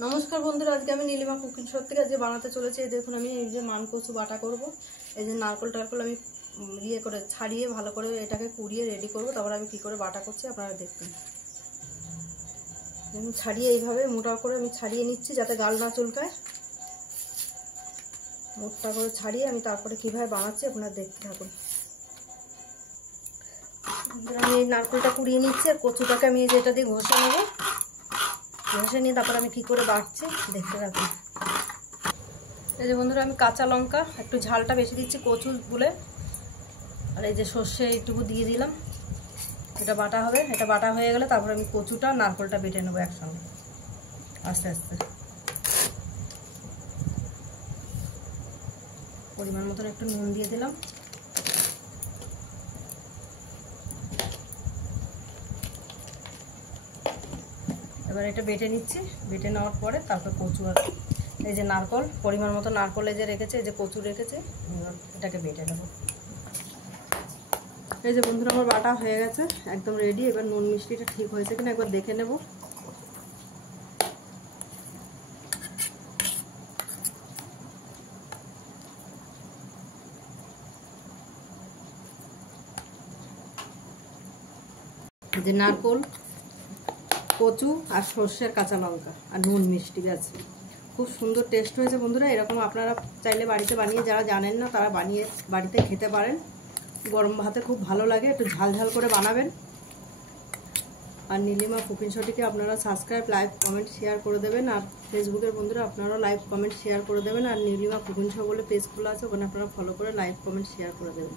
नमस्कार बंधुरा आज के আমি নীলিমা কুকিং শপ থেকে যে বানাতে চলেছি। এই দেখুন আমি এই যে মান কচু বাটা করব। এই যে নারকেল টারকেল আমি ইয়ে করে ছাড়িয়ে ভালো করে এটাকে কুড়িয়ে রেডি করব। তারপর আমি কি করে বাটা করছি আপনারা দেখুন। আমি ছাড়িয়ে এইভাবে মোটা করে আমি ছাড়িয়ে নিচ্ছি যাতে গাল না চুলকায়। মোটা করে ছাড়িয়ে আমি তারপরে কিভাবে বানাচ্ছি আপনারা দেখতে থাকুন। আমি এই নারকেলটা কুড়িয়ে নিচ্ছি আর কচুটাকে আমি যেটা দিয়ে ঘষে নেব। ঘষে নিয়ে তারপর আমি কি করে বাটছি দেখতে থাকুন। এই যে বন্ধুরা আমি কাঁচা লঙ্কা একটু ঝালটা বেশি দিচ্ছি কচু বলে, আর এই যে সর্ষে এইটুকু দিয়ে দিলাম। এটা বাটা হবে, এটা বাটা হয়ে গেলে তারপর আমি কচুটা নারকেলটা বেটে নেবো একসঙ্গে আস্তে আস্তে। পরিমাণ মতন একটু নুন দিয়ে দিলাম। এবার এটা বেটে নিচ্ছি। বেটে নেওয়ার পরে তারপর কচু আর এই যে নারকেল পরিমাণ মতো নারকেল এই যে রেখেছে, এই যে কচু রেখেছে, এটাকে বেটে নেব। এই যে বন্ধুরা আমার বাটা হয়ে গেছে, একদম রেডি। এবার নুন মিষ্টিটা ঠিক হয়েছে কিনা একবার দেখে নেব। যে নারকেল কচু আর সর্ষের কাঁচা লঙ্কা আর নুন মিষ্টি আছে, খুব সুন্দর টেস্ট হয়েছে বন্ধুরা। এরকম আপনারা চাইলে বাড়িতে বানিয়ে, যারা জানেন না তারা বানিয়ে বাড়িতে খেতে পারেন। গরম ভাতে খুব ভালো লাগে, একটু ঝাল ঝাল করে বানাবেন। আর নীলিমা কুকিং শপটিকে আপনারা সাবস্ক্রাইব, লাইক, কমেন্ট, শেয়ার করে দেবেন। আর ফেসবুকের বন্ধুরা আপনারা লাইক, কমেন্ট, শেয়ার করে দেবেন। আর নীলিমা কুকিং শপ বলে পেজ খোলা আছে, ওখানে আপনারা ফলো করে লাইক, কমেন্ট, শেয়ার করে দেবেন।